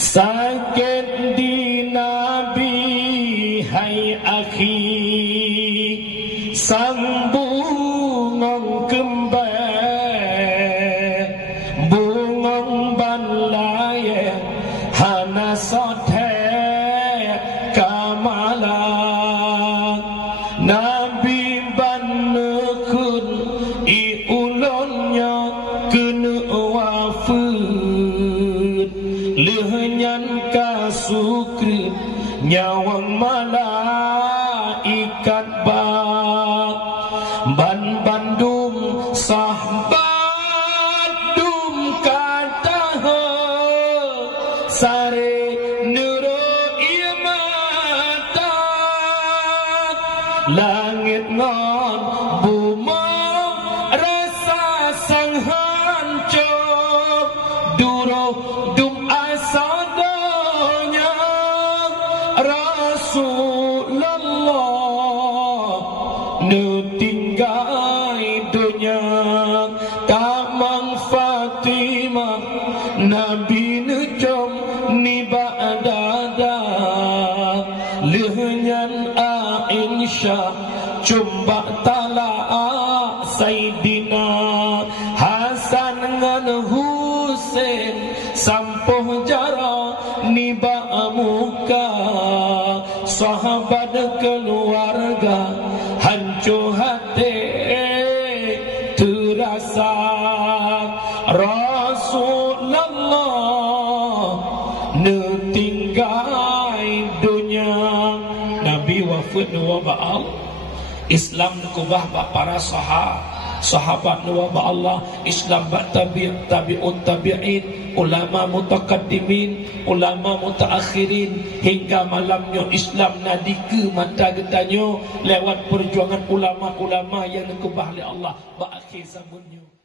sakit di Nabi hai akhi sambungong kembang bungong balaya hana sothe kamalan Nabi banekun i ulunnya kena wafat lehenyan kasukri nyawang malaikat ban bandung sahabat dum kata sare nuro imata langit ngon buma rasa sang hancur duro dum asadanya Rasulullah tinggai dunia tamang Fatimah Nabi nejom ni ba'dada lehenyan Aisyah cumba talak Sayyidina Hasan ngan Husain sampuh jara ni ba'muka sahabat keluarga hancur hati terasa Rasulullah netinggai dunia Nabi wafat wa ba'al Islam kubah para sahabat wa Allah Islam tabi'un tabi'in ulama mutakaddimin ulama mutaakhirin hingga malamnya Islam nadi ke mata getanyo lewat perjuangan ulama-ulama yang kubah oleh Allah berakhir zamannya.